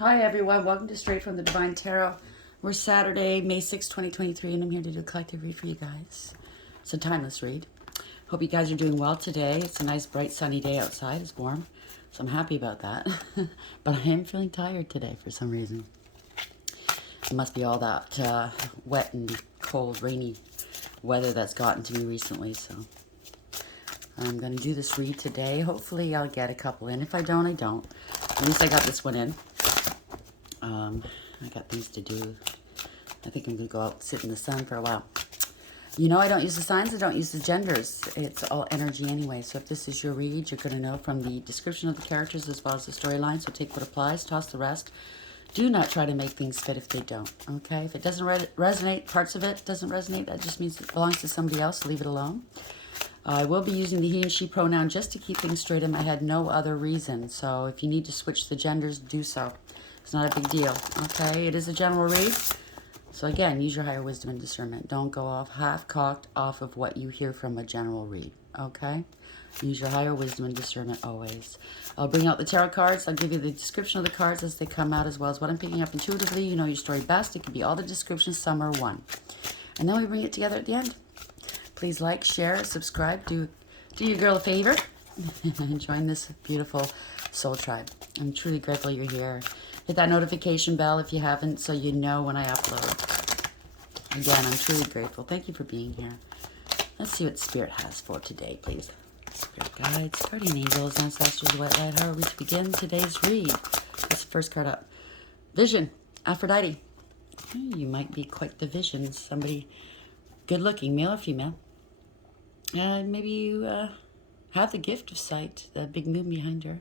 Hi everyone, welcome to Straight from the Divine Tarot. We're Saturday, May 6, 2023, and I'm here to do a collective read for you guys. It's a timeless read. Hope you guys are doing well today. It's a nice, bright, sunny day outside. It's warm, so I'm happy about that. But I am feeling tired today for some reason. It must be all that wet and cold, rainy weather that's gotten to me recently, so I'm going to do this read today. Hopefully I'll get a couple in. If I don't, I don't. At least I got this one in. I got things to do. I think I'm going to go out and sit in the sun for a while. You know, I don't use the signs. I don't use the genders. It's all energy anyway. So if this is your read, you're going to know from the description of the characters as well as the storyline. So take what applies, toss the rest. Do not try to make things fit if they don't, okay? If it doesn't resonate, parts of it doesn't resonate, that just means it belongs to somebody else. Leave it alone. I will be using the he and she pronoun just to keep things straight in my head, no other reason. So if you need to switch the genders, do so. It's not a big deal, okay? It is a general read. So again, use your higher wisdom and discernment. Don't go off half-cocked off of what you hear from a general read, okay? Use your higher wisdom and discernment always. I'll bring out the tarot cards. I'll give you the description of the cards as they come out, as well as what I'm picking up intuitively. You know your story best. It could be all the descriptions, some are one. And then we bring it together at the end. Please like, share, subscribe. Do your girl a favor and join this beautiful soul tribe. I'm truly grateful you're here. Hit that notification bell if you haven't so you know when I upload. Again, I'm truly grateful. Thank you for being here. Let's see what Spirit has for today, please. Spirit guides, guardian angels, ancestors, white light. How are we to begin today's read? That's the first card up. Vision, Aphrodite. You might be quite the vision. Somebody good looking, male or female. Maybe you have the gift of sight, the big moon behind her.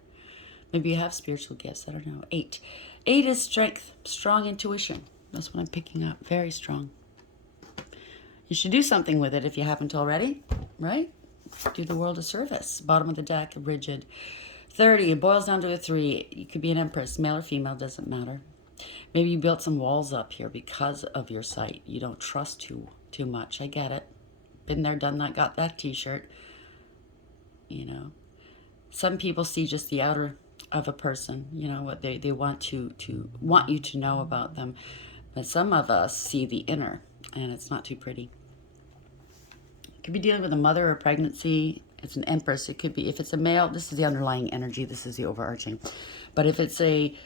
Maybe you have spiritual gifts. I don't know. 8. 8 is strength, strong intuition. That's what I'm picking up. Very strong. You should do something with it if you haven't already, right? Do the world a service. Bottom of the deck, rigid. 30, it boils down to a 3. You could be an empress, male or female, doesn't matter. Maybe you built some walls up here because of your sight. You don't trust too much. I get it. Been there, done that, got that t-shirt. You know. Some people see just the outer of a person, you know, what they want want you to know about them. But some of us see the inner, and it's not too pretty. It could be dealing with a mother or pregnancy. It's an empress. It could be, if it's a male, this is the underlying energy. This is the overarching. But if it's a,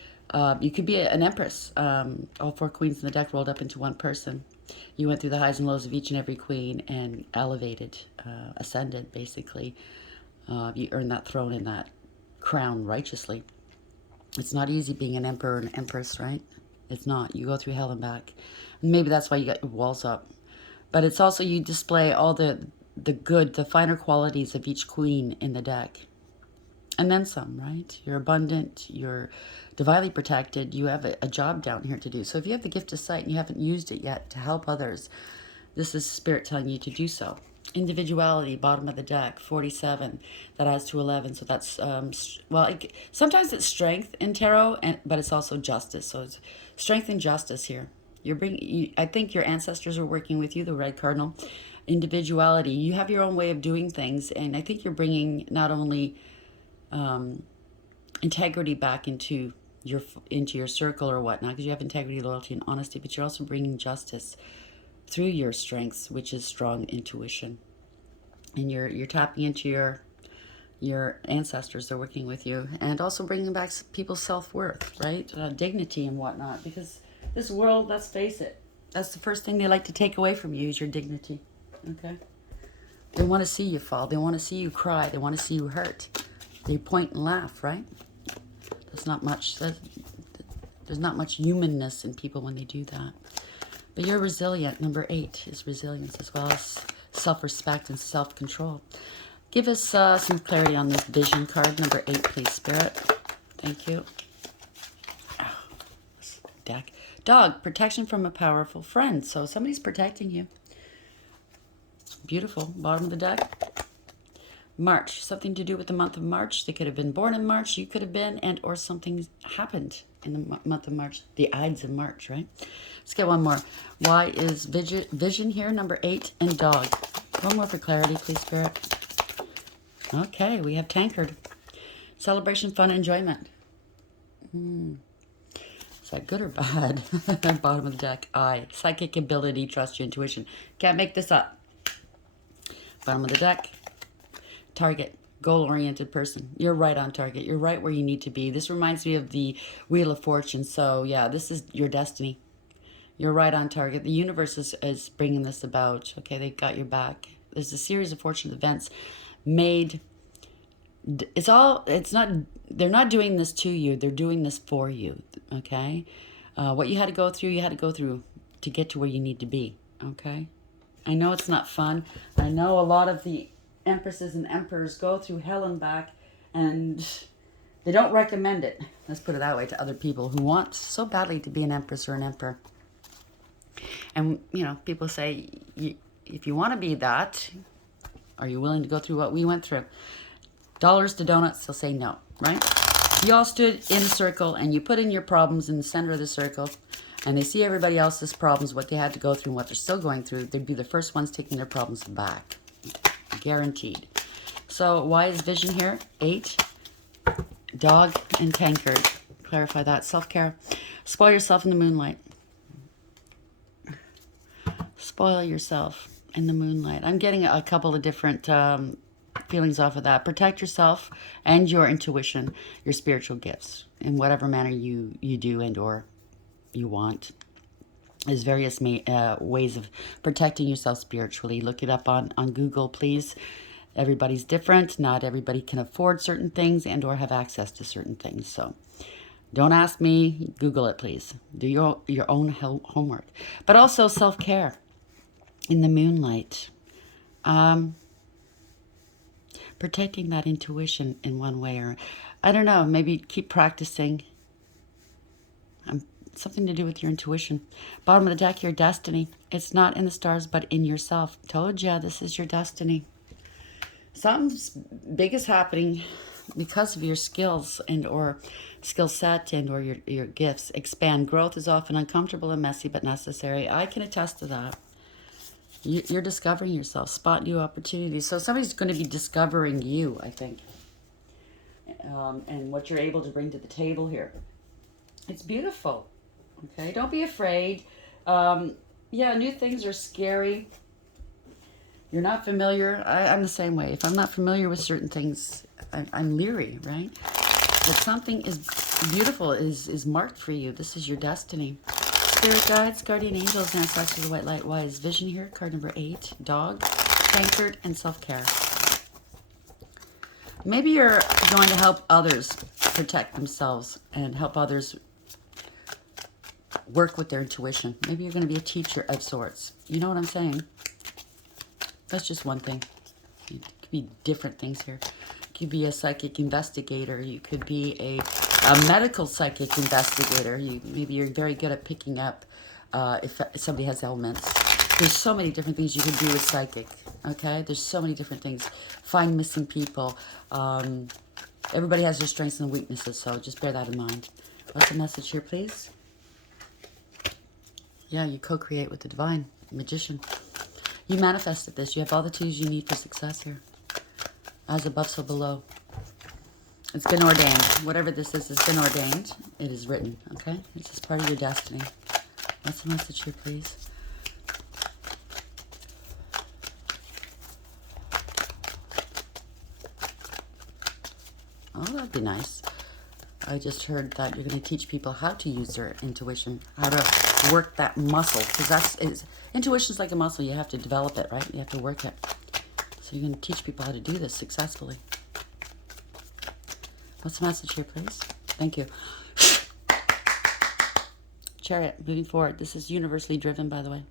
you could be an empress. All 4 queens in the deck rolled up into one person. You went through the highs and lows of each and every queen and elevated, ascended, basically. You earned that throne and that crown righteously. It's not easy being an emperor and empress, right? It's not. You go through hell and back. And maybe that's why you got your walls up. But it's also you display all the good, the finer qualities of each queen in the deck. And then some, right? You're abundant. You're divinely protected. You have a job down here to do. So if you have the gift of sight and you haven't used it yet to help others, this is Spirit telling you to do so. Individuality, bottom of the deck, 47. That adds to 11. So that's, sometimes it's strength in tarot, but it's also justice. So it's strength and justice here. I think your ancestors are working with you, the red cardinal. Individuality. You have your own way of doing things. And I think you're bringing not only integrity back into your circle or whatnot, because you have integrity, loyalty, and honesty, but you're also bringing justice through your strengths, which is strong intuition. And you're tapping into your ancestors. They're working with you, and also bringing back people's self-worth, right? Dignity and whatnot, because this world, let's face it, that's the first thing they like to take away from you is your dignity, okay? They want to see you fall. They want to see you cry. They want to see you hurt. They point and laugh, right? There's not much humanness in people when they do that. But you're resilient. Number 8 is resilience, as well as self-respect and self-control. Give us some clarity on this vision card. Number 8, please, Spirit. Thank you. Oh, this deck. Dog, protection from a powerful friend. So somebody's protecting you. Beautiful. Bottom of the deck. March, something to do with the month of March. They could have been born in March. You could have been, and or something happened in the month of March. The Ides of March, right? Let's get one more. Why is vision here? Number 8 and dog. One more for clarity, please, Spirit. Okay, we have tankard. Celebration, fun, enjoyment. that good or bad? Bottom of the deck, I. Psychic ability, trust your intuition. Can't make this up. Bottom of the deck, target, goal-oriented person. You're right on target. You're right where you need to be. This reminds me of the Wheel of Fortune. So yeah, this is your destiny. You're right on target. The universe is bringing this about. Okay, they got your back. There's a series of fortunate events made. They're not doing this to you. They're doing this for you. Okay, what you had to go through, you had to go through to get to where you need to be. Okay, I know it's not fun. I know a lot of the empresses and emperors go through hell and back, and they don't recommend it. Let's put it that way to other people who want so badly to be an empress or an emperor. And, you know, people say, if you want to be that, are you willing to go through what we went through? Dollars to donuts, they'll say no, right? You all stood in a circle and you put in your problems in the center of the circle, and they see everybody else's problems, what they had to go through and what they're still going through. They'd be the first ones taking their problems back. Guaranteed. So why is vision here? 8. Dog and tankard. Clarify that. Self-care. Spoil yourself in the moonlight. Spoil yourself in the moonlight. I'm getting a couple of different feelings off of that. Protect yourself and your intuition, your spiritual gifts, in whatever manner you do and or you want. There's various ways of protecting yourself spiritually. Look it up on Google, please. Everybody's different. Not everybody can afford certain things and or have access to certain things. So don't ask me. Google it, please. Do your own homework. But also self-care in the moonlight. Protecting that intuition in one way or, I don't know, maybe keep practicing. Something to do with your intuition. Bottom of the deck, your destiny. It's not in the stars, but in yourself. Told ya, this is your destiny. Something big is happening because of your skills and or skill set and or your gifts. Expand. Growth is often uncomfortable and messy, but necessary. I can attest to that. You're discovering yourself. Spot new opportunities. So somebody's going to be discovering you, I think. And what you're able to bring to the table here. It's beautiful. Okay, don't be afraid. Yeah, new things are scary. You're not familiar. I'm the same way. If I'm not familiar with certain things, I'm leery, right? But something is beautiful, is marked for you. This is your destiny. Spirit guides, guardian angels, ancestors, white light, wise. Vision here, card number 8. Dog, tankard, and self-care. Maybe you're going to help others protect themselves and help others work with their intuition. Maybe you're going to be a teacher of sorts. You know what I'm saying? That's just one thing. It could be different things here. You could be a psychic investigator. You could be a medical psychic investigator. Maybe you're very good at picking up if somebody has ailments. There's so many different things you can do with psychic. Okay? There's so many different things. Find missing people. Everybody has their strengths and weaknesses, so just bear that in mind. What's the message here, please? Yeah, you co-create with the divine magician. You manifested this. You have all the tools you need for success here. As above, so below. It's been ordained. Whatever this is, it's been ordained. It is written, okay? It's just part of your destiny. What's the message here, please? Oh, that'd be nice. I just heard that you're going to teach people how to use their intuition, how to work that muscle, because intuition's like a muscle. You have to develop it, right? You have to work it. So you're going to teach people how to do this successfully. What's the message here, please? Thank you. Chariot, moving forward. This is universally driven, by the way.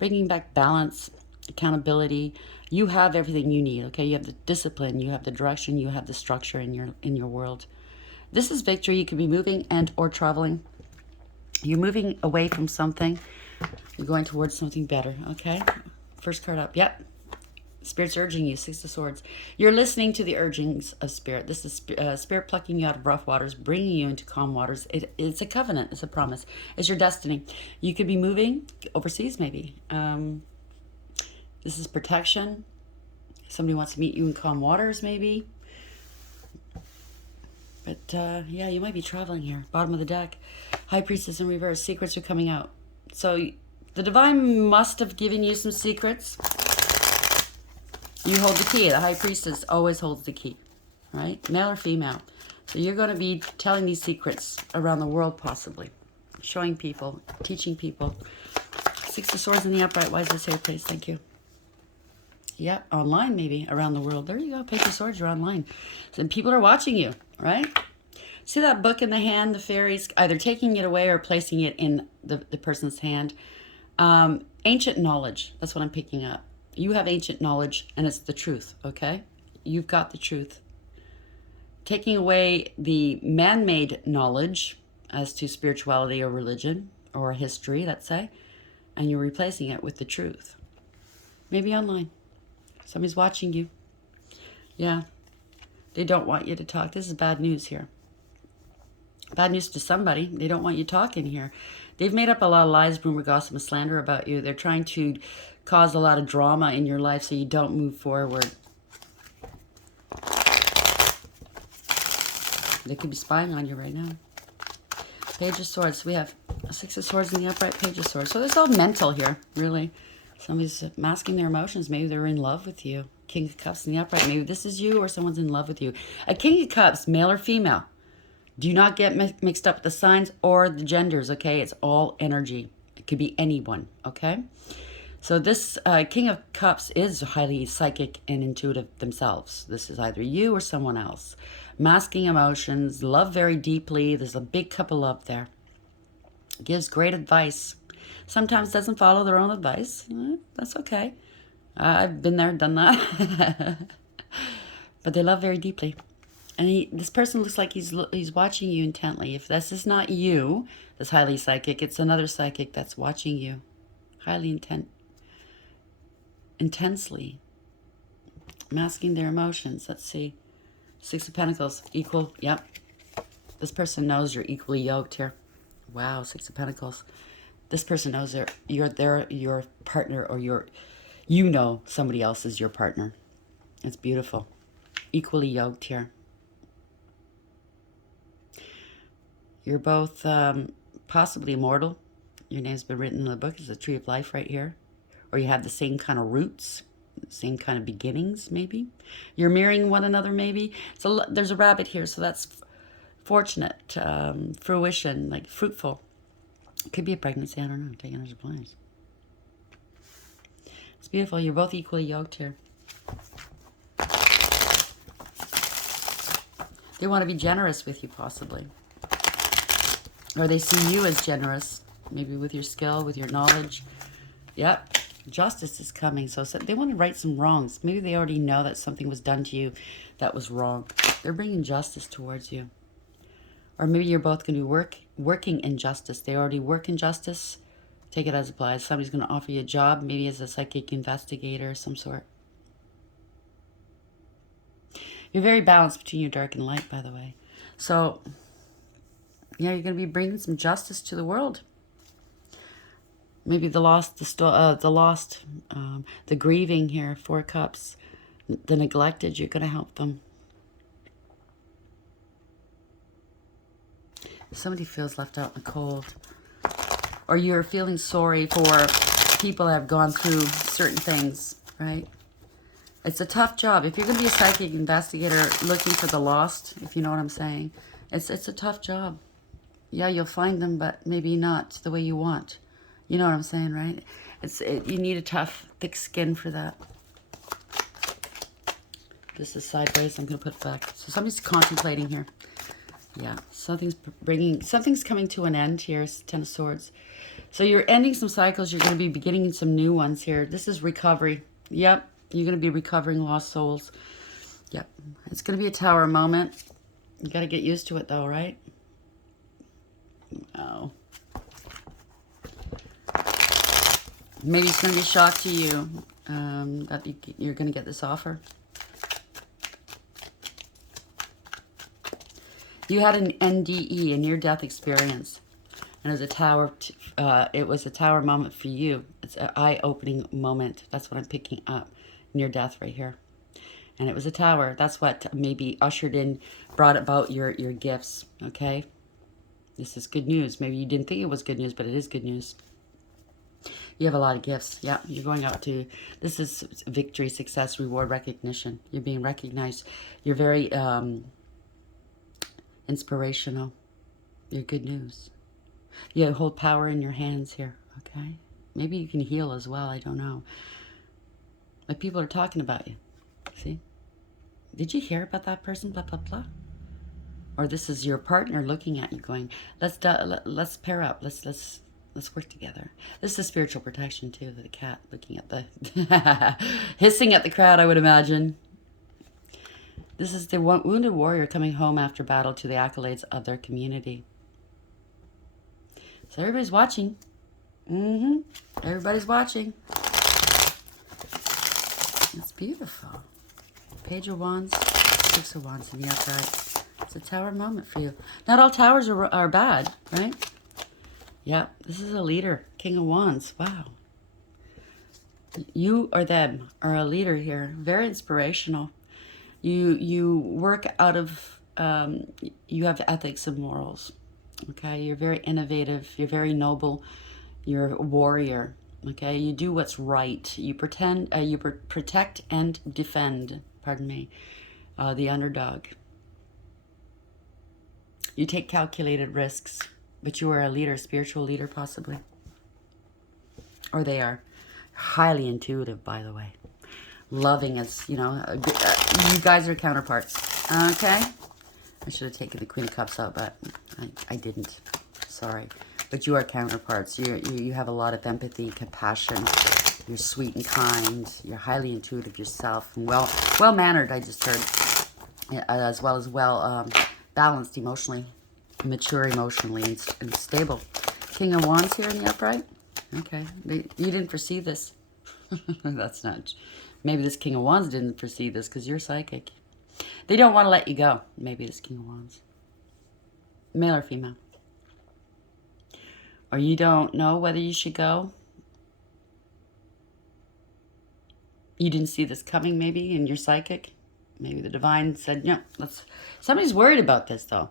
Bringing back balance, accountability. You have everything you need, okay? You have the discipline, you have the direction, you have the structure in your world. This is victory. You could be moving and or traveling. You're moving away from something. You're going towards something better, okay? First card up. Yep. Spirit's urging you. 6 of Swords. You're listening to the urgings of Spirit. This is Spirit plucking you out of rough waters, bringing you into calm waters. It's a covenant. It's a promise. It's your destiny. You could be moving overseas, maybe. This is protection. Somebody wants to meet you in calm waters, maybe. But yeah, you might be traveling here. Bottom of the deck. High Priestess in reverse. Secrets are coming out. So the divine must have given you some secrets. You hold the key. The High Priestess always holds the key. Right? Male or female. So you're going to be telling these secrets around the world possibly. Showing people. Teaching people. Six of Swords in the upright. Why is this here, please? Thank you. Yeah, online maybe. Around the world. There you go. Page of Swords. You're online. So people are watching you. Right? See that book in the hand? The fairies either taking it away or placing it in the person's hand. Ancient knowledge. That's what I'm picking up. You have ancient knowledge and it's the truth. Okay? You've got the truth. Taking away the man-made knowledge as to spirituality or religion or history, let's say, and you're replacing it with the truth. Maybe online. Somebody's watching you. Yeah. They don't want you to talk. This is bad news here. Bad news to somebody. They don't want you talking here. They've made up a lot of lies, rumor, gossip, and slander about you. They're trying to cause a lot of drama in your life so you don't move forward. They could be spying on you right now. Page of Swords. We have a Six of Swords in the upright, Page of Swords. So it's all mental here, really. Somebody's masking their emotions. Maybe they're in love with you. King of Cups in the upright. Maybe this is you or someone's in love with you. A King of Cups, male or female. Do not get mixed up with the signs or the genders, okay? It's all energy. It could be anyone, okay? So this King of Cups is highly psychic and intuitive themselves. This is either you or someone else. Masking emotions, love very deeply. There's a big cup of love there. Gives great advice. Sometimes doesn't follow their own advice. That's okay. I've been there, done that. But they love very deeply. And this person looks like he's watching you intently. If this is not you, that's highly psychic, it's another psychic that's watching you. Highly intensely. Masking their emotions. Let's see. Six of Pentacles. Equal. Yep. This person knows you're equally yoked here. Wow. Six of Pentacles. This person knows you're your partner, or you know somebody else is your partner. It's beautiful. Equally yoked here. You're both possibly immortal. Your name's been written in the book. It's the Tree of Life right here. Or you have the same kind of roots, same kind of beginnings, maybe. You're mirroring one another, maybe. So there's a rabbit here, so that's fortunate, fruition, like fruitful. It could be a pregnancy, I don't know. Taking as a blind. It's beautiful. You're both equally yoked here. They want to be generous with you, possibly. Or they see you as generous, maybe with your skill, with your knowledge. Yep. Justice is coming. So they want to right some wrongs. Maybe they already know that something was done to you that was wrong. They're bringing justice towards you. Or maybe you're both going to be working in justice. They already work in justice. Take it as applies. Somebody's going to offer you a job, maybe as a psychic investigator of some sort. You're very balanced between your dark and light, by the way. So, yeah, you're going to be bringing some justice to the world. Maybe the lost, the grieving here, Four Cups, the neglected, you're going to help them. Somebody feels left out in the cold. Or you're feeling sorry for people that have gone through certain things, right? It's a tough job. If you're going to be a psychic investigator looking for the lost, if you know what I'm saying, it's a tough job. Yeah, you'll find them, but maybe not the way you want. You know what I'm saying, right? You need a tough, thick skin for that. This is sideways. I'm going to put it back. So somebody's contemplating here. Yeah, something's coming to an end here. Ten of Swords. So you're ending some cycles. You're going to be beginning some new ones here. This is recovery. Yep, you're going to be recovering lost souls. Yep, it's going to be a tower moment. You got to get used to it, though, right? Oh. Maybe it's going to be a shock to you that you're going to get this offer. You had an NDE, a near-death experience, and it was a tower moment for you. It's an eye-opening moment. That's what I'm picking up. Near-death right here. And it was a tower. That's what maybe ushered in, brought about your gifts, okay? This is good news. Maybe you didn't think it was good news, but it is good news. You have a lot of gifts. Yeah, you're going out to, this is victory, success, reward, recognition. You're being recognized. You're very inspirational. You're good news. You hold power in your hands here, okay? Maybe you can heal as well. I don't know. But people are talking about you. See? Did you hear about that person? Blah, blah, blah. Or this is your partner looking at you going, let's pair up. Let's work together. This is spiritual protection too. The cat looking at the hissing at the crowd, I would imagine. This is the wounded warrior coming home after battle to the accolades of their community. So everybody's watching. Everybody's watching. It's beautiful. Page of Wands, Six of Wands in the upright. It's a tower moment for you. Not all towers are bad, right? Yeah, this is a leader. King of Wands. Wow. You or them are a leader here. Very inspirational. You work out of, you have ethics and morals. Okay, you're very innovative. You're very noble. You're a warrior. Okay, you do what's right. You protect and defend. Pardon me, the underdog. You take calculated risks, but you are a leader, spiritual leader possibly. Or they are highly intuitive, by the way. Loving as, you know, you guys are counterparts. Okay? I should have taken the Queen of Cups out, but I didn't. Sorry. But you are counterparts. You have a lot of empathy, compassion. You're sweet and kind. You're highly intuitive yourself. And well-mannered, I just heard. As well as balanced emotionally. Mature emotionally and stable. King of Wands here in the upright. Okay. You didn't foresee this. That's not... Maybe this King of Wands didn't foresee this because you're psychic. They don't want to let you go. Maybe this King of Wands. Male or female. Or you don't know whether you should go. You didn't see this coming maybe and you're psychic. Maybe the divine said, yeah, let's... Somebody's worried about this though.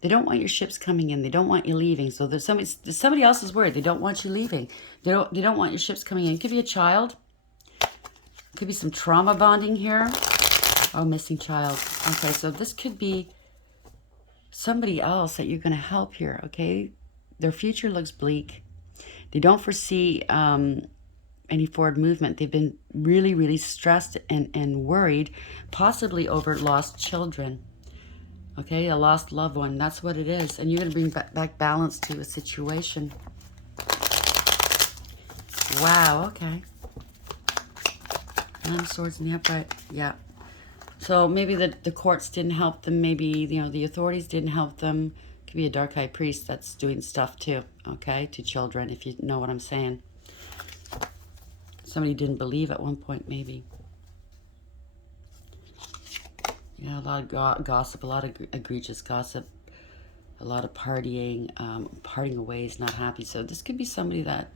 They don't want your ships coming in. They don't want you leaving. So there's somebody else is worried. They don't want you leaving. They don't want your ships coming in. It could be a child. It could be some trauma bonding here. Oh, missing child. Okay, so this could be somebody else that you're going to help here, okay? Their future looks bleak. They don't foresee any forward movement. They've been really, really stressed and worried, possibly over lost children. Okay, a lost loved one. That's what it is. And you're going to bring back balance to a situation. Wow, okay. Nine of Swords in the upright. Yeah. So maybe the courts didn't help them. Maybe, you know, the authorities didn't help them. Could be a dark high priest that's doing stuff too. Okay, to children, if you know what I'm saying. Somebody didn't believe at one point, maybe. Yeah, a lot of gossip, a lot of egregious gossip, a lot of partying, parting away is not happy. So this could be somebody that,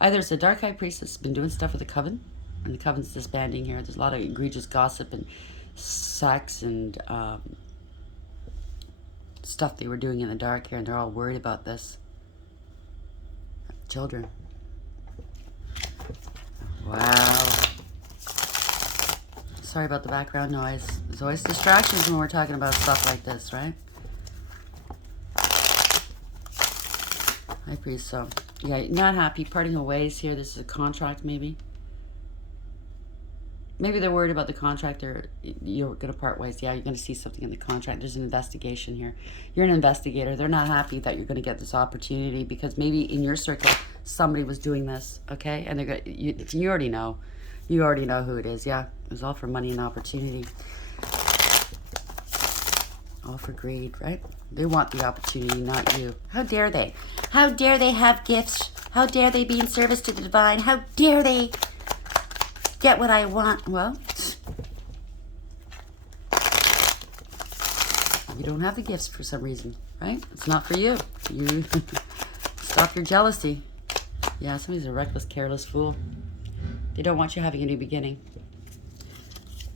either it's a dark high priest that's been doing stuff with the coven, and the coven's disbanding here. There's a lot of egregious gossip and sex and stuff they were doing in the dark here, and they're all worried about this. Children. Wow. Sorry about the background noise. There's always distractions when we're talking about stuff like this, right? High priest, so yeah, not happy. Parting of ways here. This is a contract, maybe. Maybe they're worried about the contract, or you're going to part ways. Yeah, you're going to see something in the contract. There's an investigation here. You're an investigator. They're not happy that you're going to get this opportunity because maybe in your circle somebody was doing this, okay? And they're going you already know. You already know who it is. Yeah, it was all for money and opportunity. All for greed, right? They want the opportunity, not you. How dare they? How dare they have gifts? How dare they be in service to the divine? How dare they get what I want? Well, you don't have the gifts for some reason, right? It's not for you. You stop your jealousy. Yeah, somebody's a reckless, careless fool. They don't want you having a new beginning.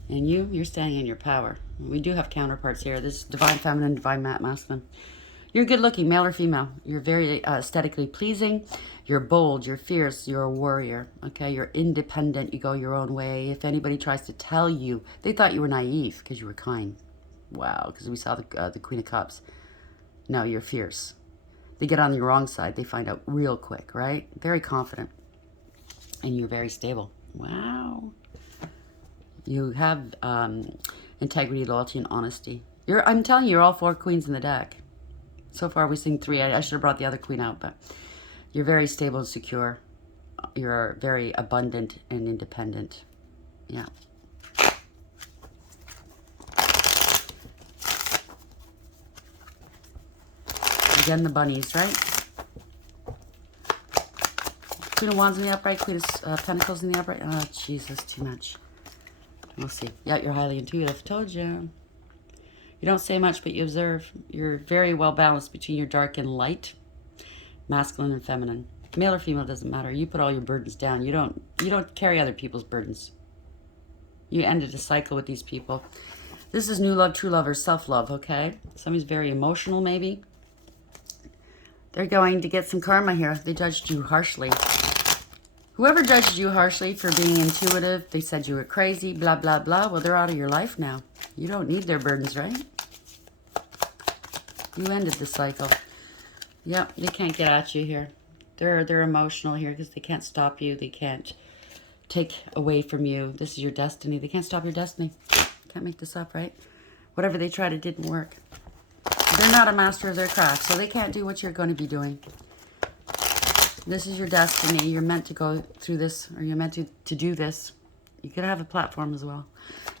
And you're standing in your power. We do have counterparts here. This is divine feminine, divine masculine. You're good looking, male or female. You're very aesthetically pleasing. You're bold. You're fierce. You're a warrior. Okay, you're independent. You go your own way. If anybody tries to tell you, they thought you were naive because you were kind. Wow, because we saw the Queen of Cups. No, you're fierce. They get on the wrong side. They find out real quick, right? Very confident. And you're very stable. Wow. You have integrity, loyalty, and honesty. I'm telling you, you're all 4 queens in the deck. So far, we've seen 3. I should have brought the other queen out, but you're very stable and secure. You're very abundant and independent. Yeah. Again, the bunnies, right? Queen of Wands in the upright, Queen of Pentacles in the upright. Oh, Jesus, too much. We'll see. Yeah, you're highly intuitive. Told you. You don't say much, but you observe. You're very well balanced between your dark and light, masculine and feminine. Male or female doesn't matter. You put all your burdens down. You don't carry other people's burdens. You ended a cycle with these people. This is new love, true love, or self-love, okay? Somebody's very emotional, maybe. They're going to get some karma here. They judged you harshly. Whoever judged you harshly for being intuitive, they said you were crazy, blah, blah, blah. Well, they're out of your life now. You don't need their burdens, right? You ended the cycle. Yep, they can't get at you here. They're emotional here because they can't stop you. They can't take away from you. This is your destiny. They can't stop your destiny. Can't make this up, right? Whatever they tried, it didn't work. They're not a master of their craft, so they can't do what you're going to be doing. This is your destiny. You're meant to go through this, or you're meant to do this. You could have a platform as well.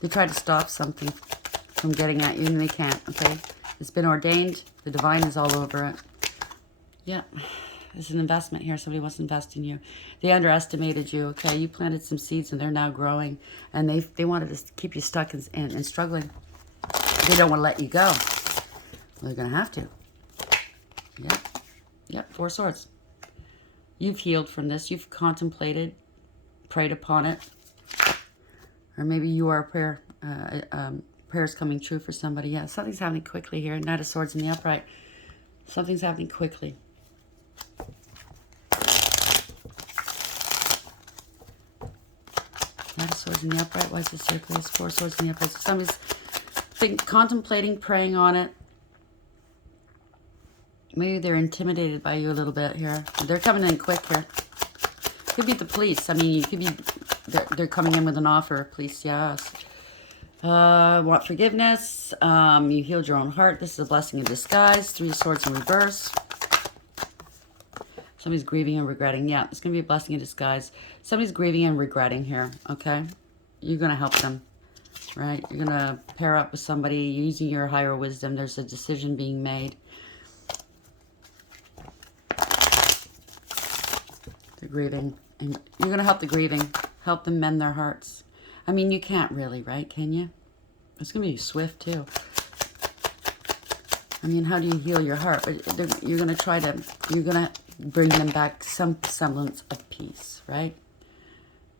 They try to stop something from getting at you, and they can't, okay? It's been ordained. The divine is all over it. Yeah. There's an investment here. Somebody wants to invest in you. They underestimated you, okay? You planted some seeds, and they're now growing. And they wanted to keep you stuck and struggling. They don't want to let you go. Well, they're going to have to. Yep. Yep, 4 swords. You've healed from this. You've contemplated, prayed upon it. Or maybe you are a prayer. Prayer's coming true for somebody. Yeah, something's happening quickly here. Knight of Swords in the upright. Something's happening quickly. Knight of Swords in the upright. Why is this here, please? 4 swords in the upright. So somebody's contemplating, praying on it. Maybe they're intimidated by you a little bit here. They're coming in quick here. Could be the police. I mean, you could be. They're coming in with an offer. Police, yes. Want forgiveness. You healed your own heart. This is a blessing in disguise. 3 of Swords in reverse. Somebody's grieving and regretting. Yeah, it's going to be a blessing in disguise. Somebody's grieving and regretting here, okay? You're going to help them, right? You're going to pair up with somebody using your higher wisdom. There's a decision being made. They're grieving. And you're going to help the grieving. Help them mend their hearts. I mean, you can't really, right? Can you? It's going to be swift, too. I mean, how do you heal your heart? But you're going to bring them back some semblance of peace, right?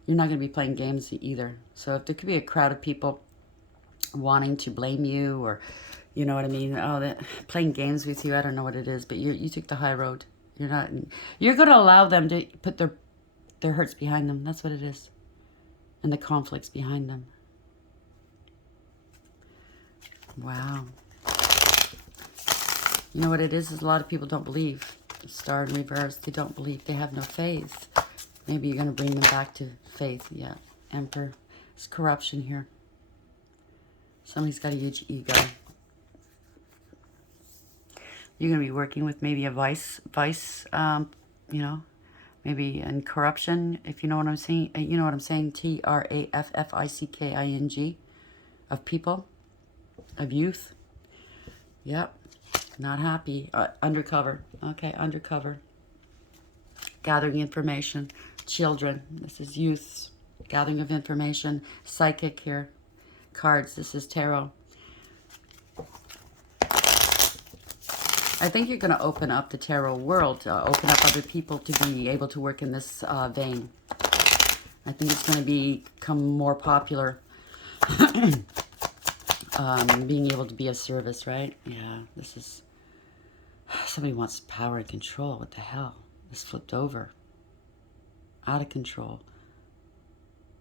You're not going to be playing games either. So if there could be a crowd of people wanting to blame you, or, you know what I mean? Oh, they're playing games with you. I don't know what it is, but you took the high road. You're going to allow them to put their hurts behind them. That's what it is. And the conflicts behind them. Wow. You know what it is a lot of people don't believe. Star in reverse. They don't believe. They have no faith. Maybe you're going to bring them back to faith. Yeah. Emperor. There's corruption here. Somebody's got a huge ego. You're going to be working with maybe a vice, you know, maybe in corruption, if you know what I'm saying. You know what I'm saying? Trafficking of people, of youth. Yep. Not happy. Undercover. Okay, undercover. Gathering information. Children. This is youths. Gathering of information. Psychic here. Cards. This is tarot. I think you're going to open up the tarot world. Open up other people to be able to work in this vein. I think it's going to become more popular. Being able to be of service, right? Yeah, this is... Somebody wants power and control. What the hell? This flipped over. Out of control.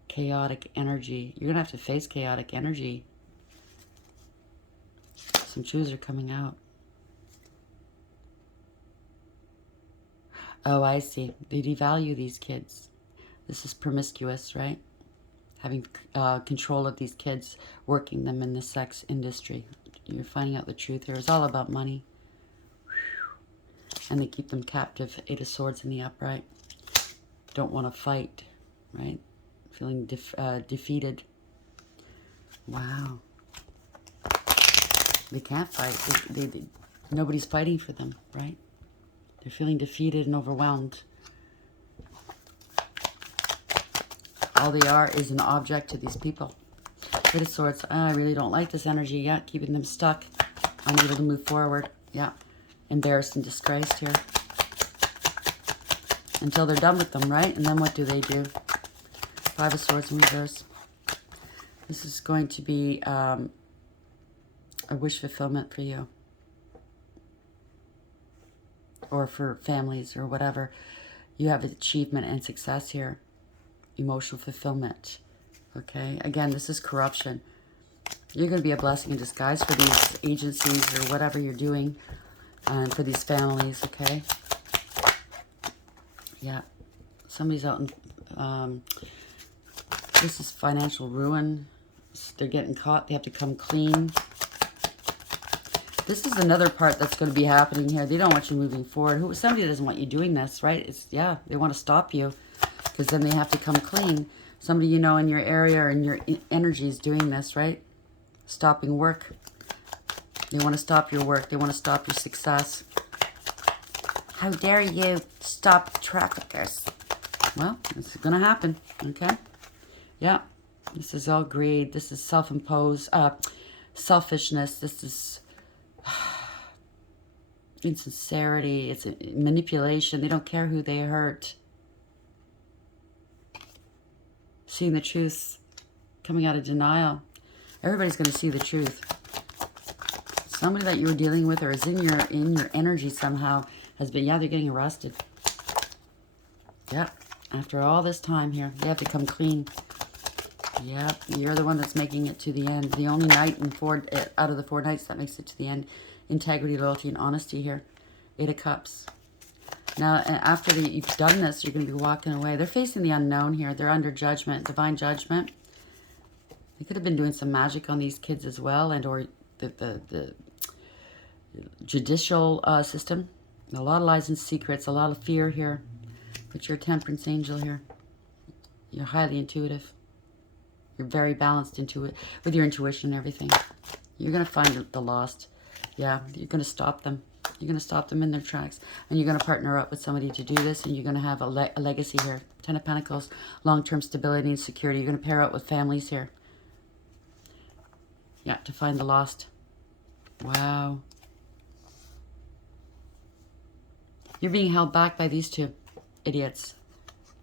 Chaotic energy. You're going to have to face chaotic energy. Some truths are coming out. Oh, I see. They devalue these kids. This is promiscuous, right? Having control of these kids, working them in the sex industry. You're finding out the truth here. It's all about money. And they keep them captive. Eight of Swords in the upright. Don't want to fight, right? Feeling defeated. Wow. They can't fight. Nobody's fighting for them, right? They're feeling defeated and overwhelmed. All they are is an object to these people. Eight of Swords. I really don't like this energy yet. Keeping them stuck. Unable to move forward. Yeah. Embarrassed and disgraced here. Until they're done with them, right? And then what do? Five of Swords in reverse. This is going to be a wish fulfillment for you. Or for families or whatever. You have achievement and success here. Emotional fulfillment. Okay? Again, this is corruption. You're going to be a blessing in disguise for these agencies or whatever you're doing. And for these families, okay? Yeah. Somebody's out in... this is financial ruin. They're getting caught. They have to come clean. This is another part that's going to be happening here. They don't want you moving forward. Somebody doesn't want you doing this, right? Yeah, they want to stop you. Because then they have to come clean. Somebody you know in your area or in your energy is doing this, right? Stopping work. They want to stop your work. They want to stop your success. How dare you stop traffickers? Well, this is going to happen, okay? Yeah, this is all greed. This is self-imposed selfishness. This is insincerity. It's manipulation. They don't care who they hurt. Seeing the truth, coming out of denial. Everybody's going to see the truth. Somebody that you were dealing with or is in your energy somehow has been, yeah, they're getting arrested. Yeah, after all this time here, they have to come clean. Yeah, you're the one that's making it to the end. The only knight in out of the 4 knights that makes it to the end. Integrity, loyalty, and honesty here. 8 of Cups. Now, after you've done this, you're going to be walking away. They're facing the unknown here. They're under judgment, divine judgment. They could have been doing some magic on these kids as well, and or the judicial system. A lot of lies and secrets, a lot of fear here. But you're a temperance angel here. You're highly intuitive. You're very balanced with your intuition and everything. You're going to find the lost. Yeah, you're going to stop them. You're going to stop them in their tracks. And you're going to partner up with somebody to do this. And you're going to have a legacy here. 10 of Pentacles, long-term stability and security. You're going to pair up with families here. Yeah, to find the lost. Wow. You're being held back by these two idiots.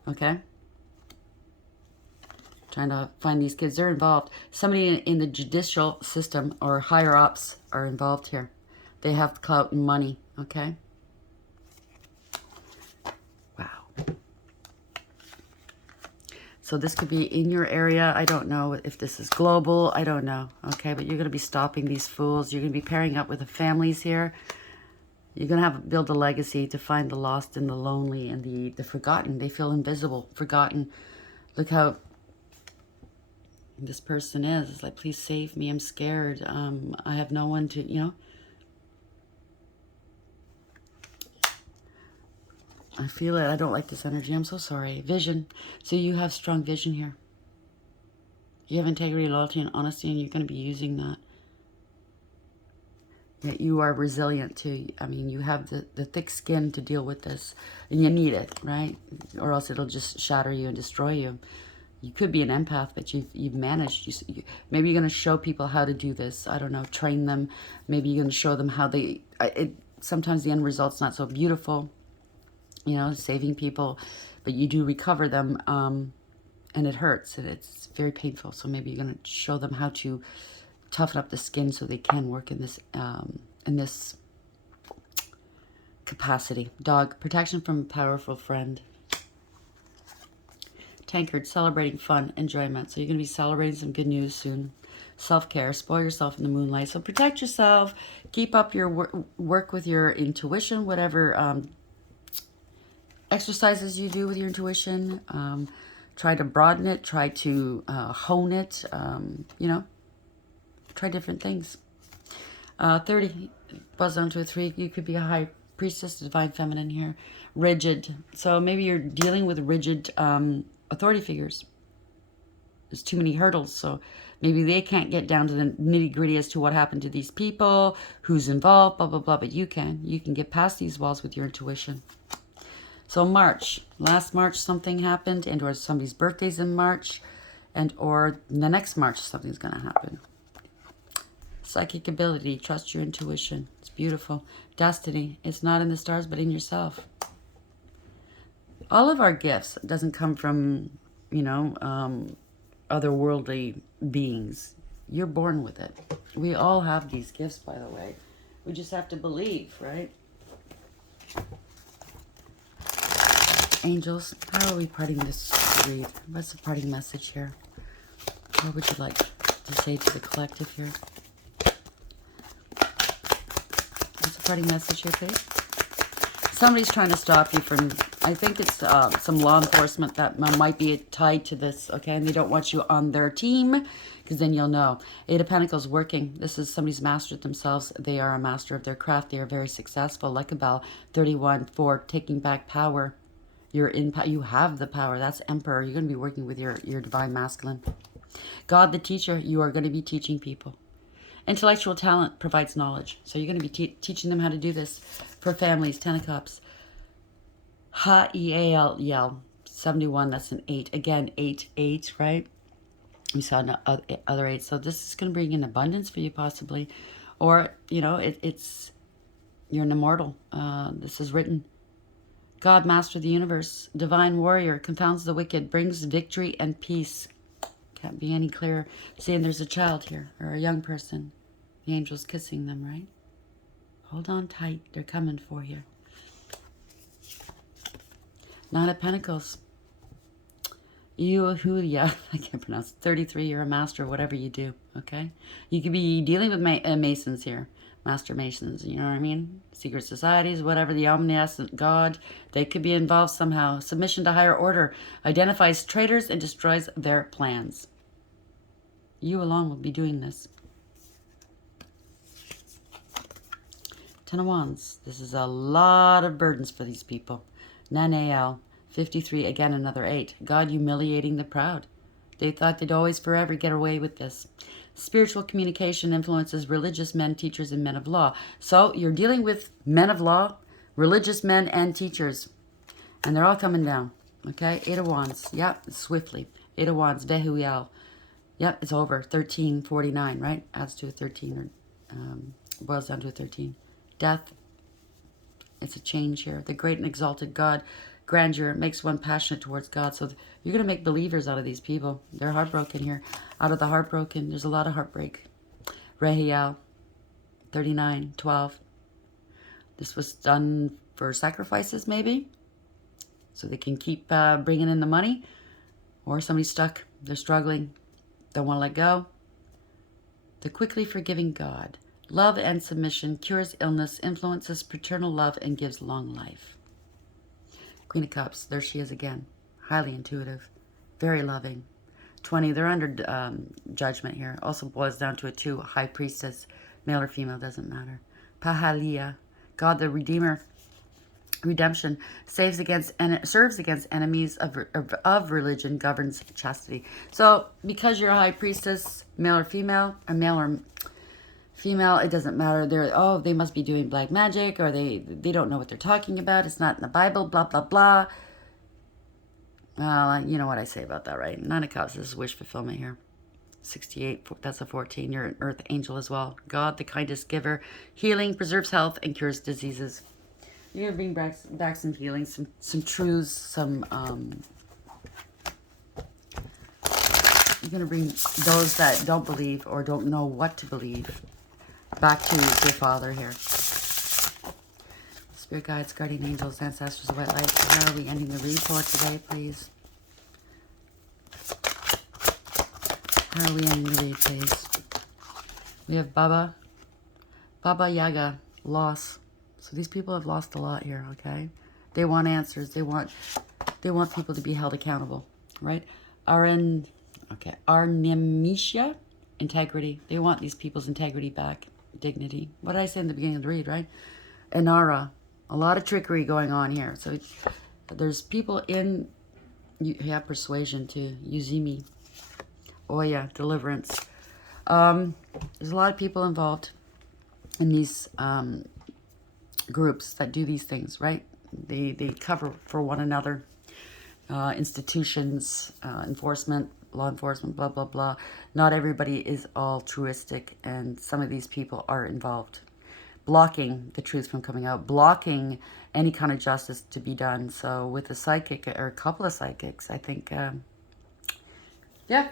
Okay? Trying to find these kids. They're involved. Somebody in the judicial system or higher ups are involved here. They have clout and money. Okay? Wow. So this could be in your area. I don't know if this is global. I don't know. Okay? But you're going to be stopping these fools. You're going to be pairing up with the families here. You're going to build a legacy to find the lost and the lonely and the forgotten. They feel invisible, forgotten. Look how this person is. It's like, please save me. I'm scared. I have no one to, you know. I feel it. I don't like this energy. I'm so sorry. Vision. So you have strong vision here. You have integrity, loyalty, and honesty, and you're going to be using that. Yet you are resilient too. I mean, you have the thick skin to deal with this. And you need it, right? Or else it'll just shatter you and destroy you. You could be an empath, but you've managed. Maybe you're going to show people how to do this. I don't know, train them. Maybe you're going to show them how they... sometimes the end result's not so beautiful, you know, saving people. But you do recover them. And it hurts, and it's very painful. So maybe you're going to show them how to toughen up the skin so they can work in this capacity. Dog, protection from a powerful friend. Tankard, celebrating fun, enjoyment. So you're going to be celebrating some good news soon. Self-care, spoil yourself in the moonlight. So protect yourself. Keep up your work with your intuition, whatever exercises you do with your intuition. Try to broaden it. Try to hone it. You know, try different things. 30, buzz down to a 3. You could be a high priestess, divine feminine here. Rigid. So maybe you're dealing with rigid authority figures. There's too many hurdles, so maybe they can't get down to the nitty-gritty as to what happened to these people, who's involved, blah, blah, blah, but you can. You can get past these walls with your intuition. So March, last March something happened, and or somebody's birthday's in March, and or the next March something's going to happen. Psychic ability, trust your intuition. It's beautiful. Destiny, it's not in the stars, but in yourself. All of our gifts doesn't come from, you know, otherworldly beings. You're born with it. We all have these gifts, by the way. We just have to believe, right? Angels, how are we parting this read? What's the parting message here? What would you like to say to the collective here? What's the parting message here, please? Somebody's trying to stop you from, I think it's some law enforcement that might be tied to this, okay? And they don't want you on their team, because then you'll know. 8 of Pentacles working. This is somebody's mastered themselves. They are a master of their craft. They are very successful. Like a bell. 31, 4, taking back power. You're in, you have the power. That's Emperor. You're going to be working with your divine masculine. God the teacher. You are going to be teaching people. Intellectual talent provides knowledge. So you're going to be teaching them how to do this. For families, 10 of Cups. Ha-E-A-L, yell. 71, that's an 8. Again, 8, 8, right? We saw other 8. So this is going to bring in abundance for you, possibly. Or, you know, it's you're an immortal. This is written. God, master of the universe. Divine warrior, confounds the wicked, brings victory and peace. Can't be any clearer. Seeing there's a child here, or a young person. The angel's kissing them, right? Hold on tight. They're coming for you. 9 of Pentacles. Yuhudia. I can't pronounce it. 33. You're a master, whatever you do. Okay? You could be dealing with Masons here. Master Masons. You know what I mean? Secret societies, whatever. The omniscient God. They could be involved somehow. Submission to higher order. Identifies traitors and destroys their plans. You alone will be doing this. 10 of Wands. This is a lot of burdens for these people. Nanayal. 53. Again, another 8. God humiliating the proud. They thought they'd always forever get away with this. Spiritual communication influences religious men, teachers, and men of law. So you're dealing with men of law, religious men, and teachers. And they're all coming down. Okay? 8 of Wands. Yep, swiftly. 8 of Wands. Vehuial. Yep, it's over. 1349, right? Adds to a 13 or boils down to a 13. Death. It's a change here. The great and exalted God, grandeur, makes one passionate towards God. So you're going to make believers out of these people. They're heartbroken here. Out of the heartbroken, there's a lot of heartbreak. Rehiel, 39, 12. This was done for sacrifices, maybe, so they can keep bringing in the money. Or somebody's stuck. They're struggling. Don't want to let go. The quickly forgiving God. Love and submission cures illness, influences paternal love, and gives long life. Queen of Cups, there she is again. Highly intuitive, very loving. 20, they're under judgment here. Also boils down to a 2, High Priestess, male or female, doesn't matter. Pahalia, God the Redeemer, redemption, serves against enemies of religion, governs chastity. So because you're a High Priestess, male or female, female, it doesn't matter. They must be doing black magic, or they don't know what they're talking about. It's not in the Bible, blah, blah, blah. Well, you know what I say about that, right? 9 of Cups, this is wish fulfillment here. 68, that's a 14. You're an earth angel as well. God, the kindest giver, healing, preserves health, and cures diseases. You're going to bring back some healing, some truths, some You're going to bring those that don't believe or don't know what to believe back to your Father here. Spirit guides, guardian angels, ancestors, white light. How are we ending the read for today, please? How are we ending the read, please? We have Baba Yaga, loss. So these people have lost a lot here, okay? They want answers. They want people to be held accountable, right? Arnemisha, integrity. They want these people's integrity back, dignity. What did I say in the beginning of the read, right? Inara, a lot of trickery going on here. So there's people in, you have persuasion too. Uzimi, Oya, deliverance. There's a lot of people involved in these groups that do these things, right? They cover for one another. Institutions, enforcement, law enforcement, blah, blah, blah. Not everybody is altruistic, and some of these people are involved. Blocking the truth from coming out, blocking any kind of justice to be done. So with a psychic, or a couple of psychics, I think, yeah, I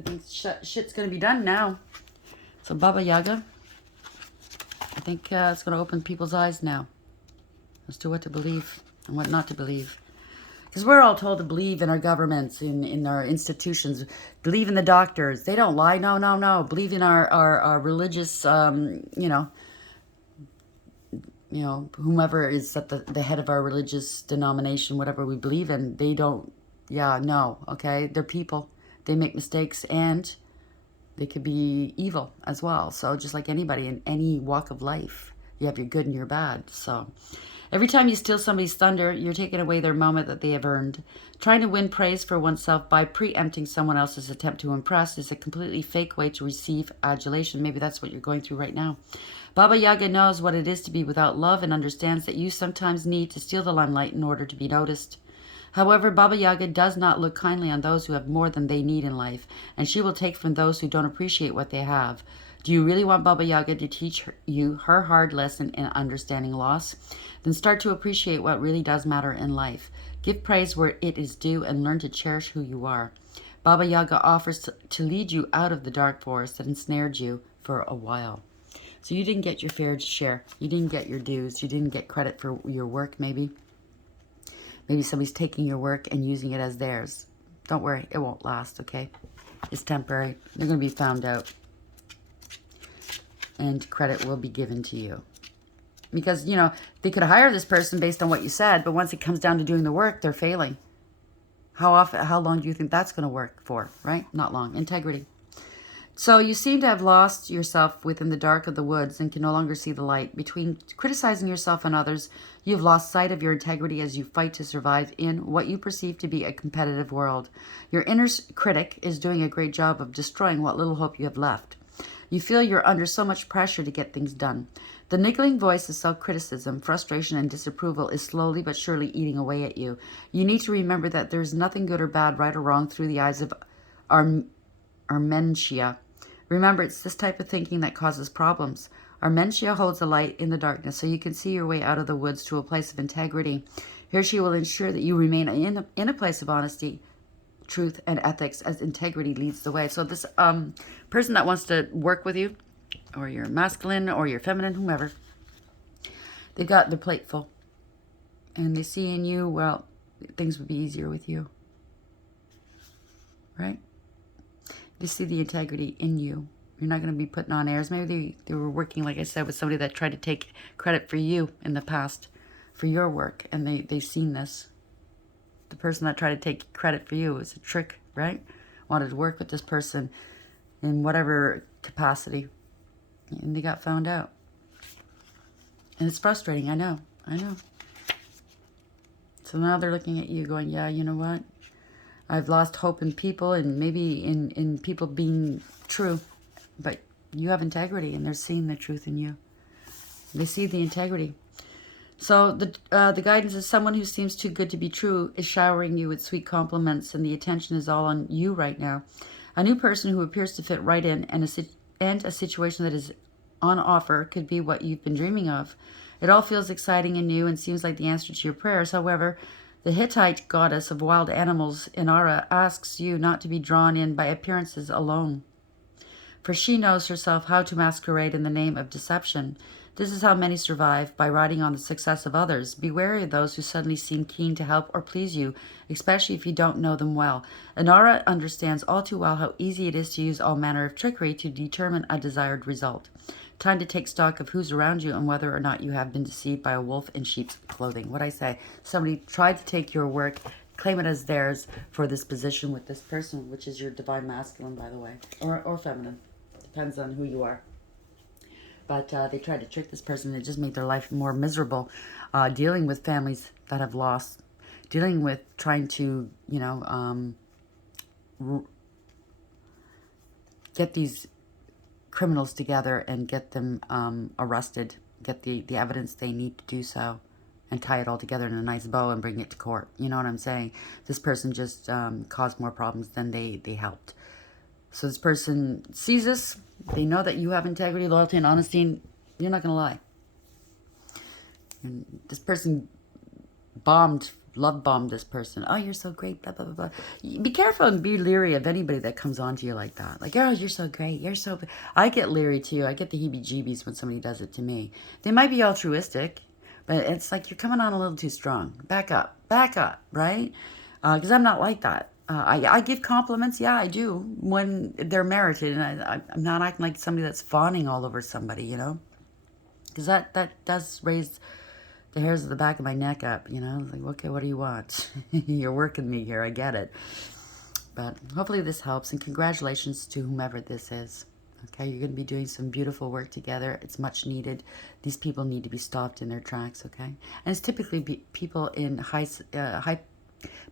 think shit's going to be done now. So Baba Yaga, I think it's going to open people's eyes now as to what to believe and what not to believe. Because we're all told to believe in our governments, in our institutions, believe in the doctors. They don't lie. No, no, no. Believe in our religious, whomever is at the head of our religious denomination, whatever we believe in. They don't, okay? They're people. They make mistakes, and they could be evil as well. So just like anybody in any walk of life, you have your good and your bad. So every time you steal somebody's thunder, you're taking away their moment that they have earned. Trying to win praise for oneself by preempting someone else's attempt to impress is a completely fake way to receive adulation. Maybe that's what you're going through right now. Baba Yaga knows what it is to be without love and understands that you sometimes need to steal the limelight in order to be noticed. However, Baba Yaga does not look kindly on those who have more than they need in life, and she will take from those who don't appreciate what they have. Do you really want Baba Yaga to teach you her hard lesson in understanding loss? Then start to appreciate what really does matter in life. Give praise where it is due and learn to cherish who you are. Baba Yaga offers to lead you out of the dark forest that ensnared you for a while. So you didn't get your fair share. You didn't get your dues. You didn't get credit for your work, maybe. Maybe somebody's taking your work and using it as theirs. Don't worry, it won't last, okay? It's temporary. They're going to be found out. And credit will be given to you. Because, they could hire this person based on what you said, but once it comes down to doing the work, they're failing. How long do you think that's going to work for, right? Not long. Integrity. So you seem to have lost yourself within the dark of the woods and can no longer see the light. Between criticizing yourself and others, you have lost sight of your integrity as you fight to survive in what you perceive to be a competitive world. Your inner critic is doing a great job of destroying what little hope you have left. You feel you're under so much pressure to get things done. The niggling voice of self-criticism, frustration, and disapproval is slowly but surely eating away at you. You need to remember that there's nothing good or bad, right or wrong, through the eyes of Armentia. Remember, it's this type of thinking that causes problems. Armentia holds a light in the darkness, so you can see your way out of the woods to a place of integrity. Here she will ensure that you remain in a place of honesty, truth, and ethics as integrity leads the way. So this person that wants to work with you, or you're masculine, or you're feminine, whomever, they've got their plate full. And they see in you, well, things would be easier with you. Right? They see the integrity in you. You're not going to be putting on airs. Maybe they were working, like I said, with somebody that tried to take credit for you in the past, for your work, and they've seen this. The person that tried to take credit for you was a trick, right? Wanted to work with this person in whatever capacity, and they got found out. And it's frustrating, I know. So now they're looking at you going, yeah, you know what? I've lost hope in people and maybe in people being true. But you have integrity, and they're seeing the truth in you. They see the integrity. So the guidance is someone who seems too good to be true is showering you with sweet compliments, and the attention is all on you right now. A new person who appears to fit right in, and a situation that is on offer could be what you've been dreaming of. It all feels exciting and new and seems like the answer to your prayers. However, The Hittite goddess of wild animals, Inara, asks you not to be drawn in by appearances alone, for she knows herself how to masquerade in the name of deception. This is how many survive, by riding on the success of others. Be wary of those who suddenly seem keen to help or please you, especially if you don't know them well. Inara understands all too well how easy it is to use all manner of trickery to determine a desired result. Time to take stock of who's around you and whether or not you have been deceived by a wolf in sheep's clothing. What I say, somebody tried to take your work, claim it as theirs for this position with this person, which is your divine masculine, by the way, or feminine. Depends on who you are. But they tried to trick this person. It just made their life more miserable, dealing with families that have lost, dealing with trying to, get these criminals together and get them arrested, get the evidence they need to do so, and tie it all together in a nice bow and bring it to court. You know what I'm saying? This person just caused more problems than they helped. So this person sees this. They know that you have integrity, loyalty, and honesty, and you're not going to lie. And this person love bombed this person. Oh, you're so great, blah, blah, blah, blah. Be careful and be leery of anybody that comes on to you like that. Like, oh, you're so great. You're so... I get leery too. I get the heebie-jeebies when somebody does it to me. They might be altruistic, but it's like you're coming on a little too strong. Back up, right? Because I'm not like that. I give compliments, yeah, I do, when they're merited, and I'm not acting like somebody that's fawning all over somebody, you know, because that does raise the hairs at the back of my neck up, you know, like, okay, what do you want? You're working me here, I get it, but hopefully this helps, and congratulations to whomever this is. Okay, you're going to be doing some beautiful work together. It's much needed. These people need to be stopped in their tracks, okay? And it's typically people in high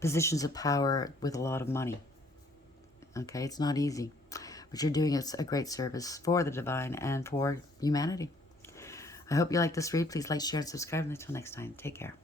positions of power with a lot of money. Okay, it's not easy, but you're doing a great service for the divine and for humanity. I hope you like this read. Please like, share, and subscribe. And until next time, take care.